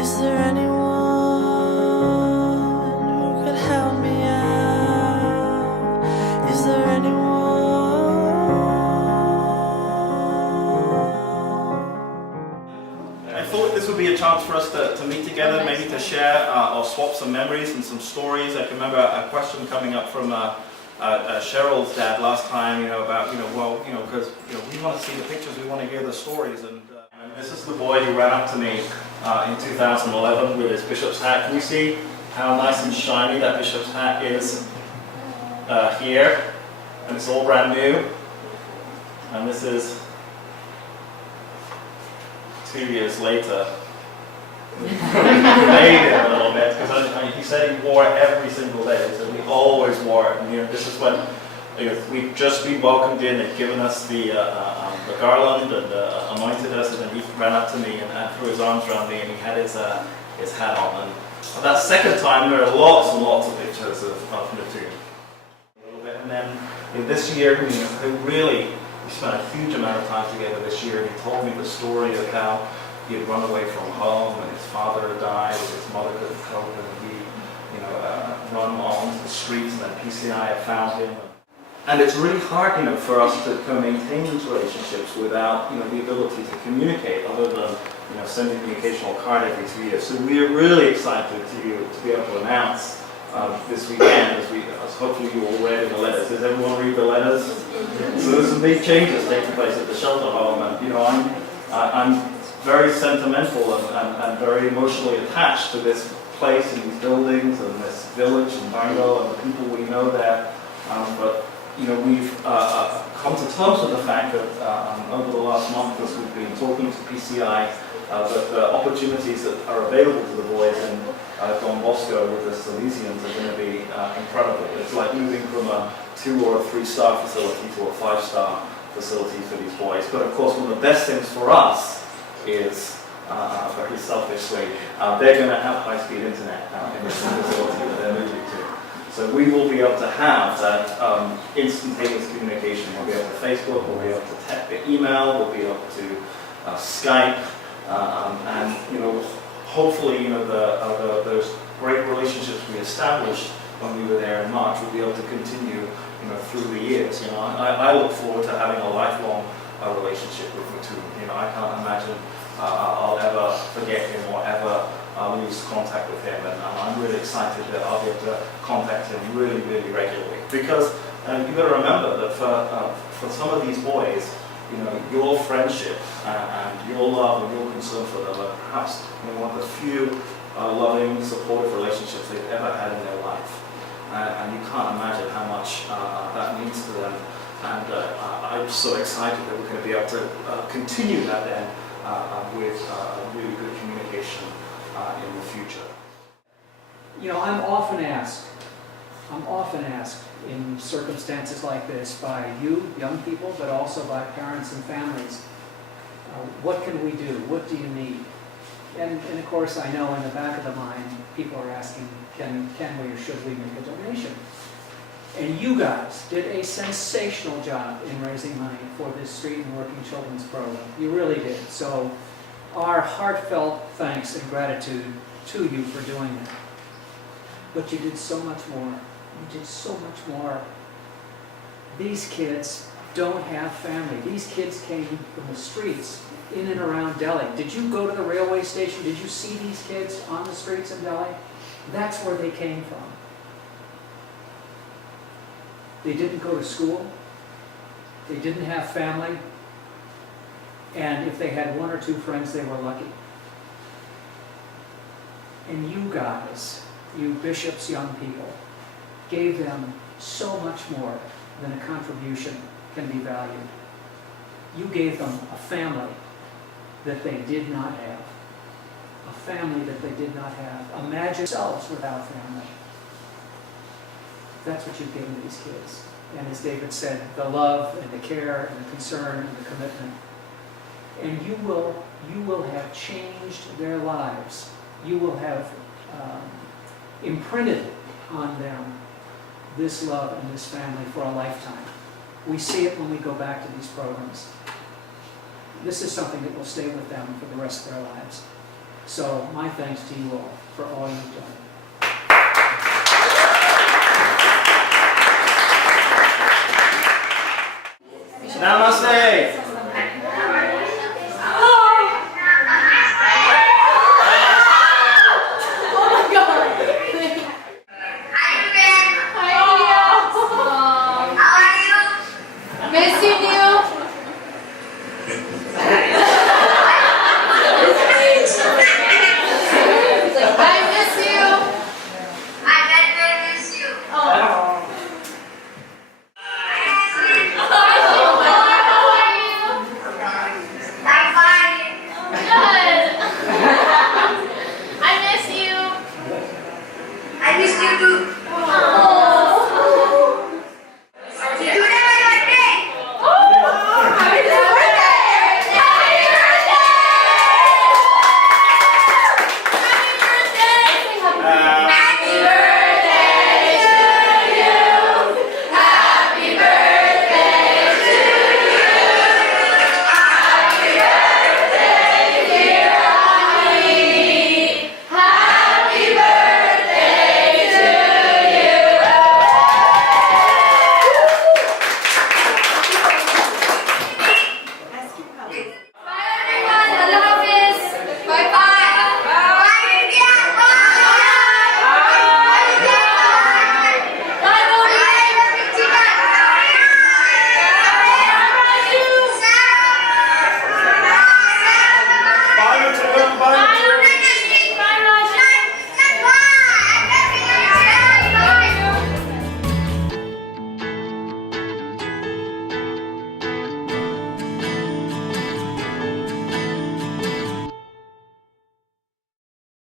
Is there anyone who could help me out? Is there I thought this would be a chance for us to meet together, maybe to share or swap some memories and some stories. I can remember a question coming up from Cheryl's dad last time, about, because, we want to see the pictures, we want to hear the stories. And this is the boy who ran up to me in 2011 with his bishop's hat. Can you see how nice and shiny that bishop's hat is here? And it's all brand new. And this is 2 years later. Made it a little bit, because he said he wore it every single day, so we always wore it. And this is when we've just been welcomed in. They've given us the garland and anointed us, and then he ran up to me and threw his arms around me, and he had his hat on. And that second time, there are lots and lots of pictures of Natur. A little bit, and then this year, we spent a huge amount of time together this year. He told me the story of how he had run away from home and his father had died and his mother couldn't cope, and he, run onto the streets, and then PCI had found him. And it's really hard, for us to kind of maintain these relationships without, the ability to communicate, other than, sending the occasional card every 2 years. So we are really excited to be able to announce this weekend, as hopefully you all read in the letters. Does everyone read the letters? So there's some big changes taking place at the shelter home, and I'm very sentimental and very emotionally attached to this place and these buildings and this village and Barnwell and the people we know there. But we've come to terms with the fact that over the last month, as we've been talking to PCI, that the opportunities that are available to the boys in Don Bosco with the Salesians are going to be incredible. It's like moving from a 2 or a 3-star facility to a 5-star facility for these boys. But of course, one of the best things for us is, very selfishly, they're going to have high-speed internet in this facility that they're moving to. So we will be able to have that instantaneous communication. We'll be able to Facebook, we'll be able to email, we'll be able to Skype, and hopefully, those great relationships we established when we were there in March will be able to continue, through the years. I look forward to having a lifelong relationship with Natur. I can't imagine I'll ever forget him or ever lose contact with him, and I'm really excited that I'll be able to contact him really, really regularly. Because you've got to remember that for some of these boys, your friendship and your love and your concern for them are perhaps one of the few loving, supportive relationships they've ever had in their life. And you can't imagine how much that means to them. And I'm so excited that we're going to be able to continue that then with really good communication in the future. I'm often asked in circumstances like this by you, young people, but also by parents and families, what can we do? What do you need? And of course, I know in the back of the mind, people are asking, can we or should we make a donation? And you guys did a sensational job in raising money for this Street and Working Children's program. You really did. So our heartfelt thanks and gratitude to you for doing that. But you did so much more. You did so much more. These kids don't have family. These kids came from the streets in and around Delhi. Did you go to the railway station? Did you see these kids on the streets of Delhi? That's where they came from. They didn't go to school. They didn't have family. And if they had 1 or 2 friends, they were lucky. And you guys, you bishops, young people, gave them so much more than a contribution can be valued. You gave them a family that they did not have. A family that they did not have. Imagine yourselves without family. That's what you've given these kids. And as David said, the love and the care and the concern and the commitment. And you will have changed their lives. You will have imprinted on them this love and this family for a lifetime. We see it when we go back to these programs. This is something that will stay with them for the rest of their lives. So my thanks to you all for all you've done. Namaste. Missing you. I miss you. I miss you. Oh. I'm fine. Good. I miss you. I miss you too.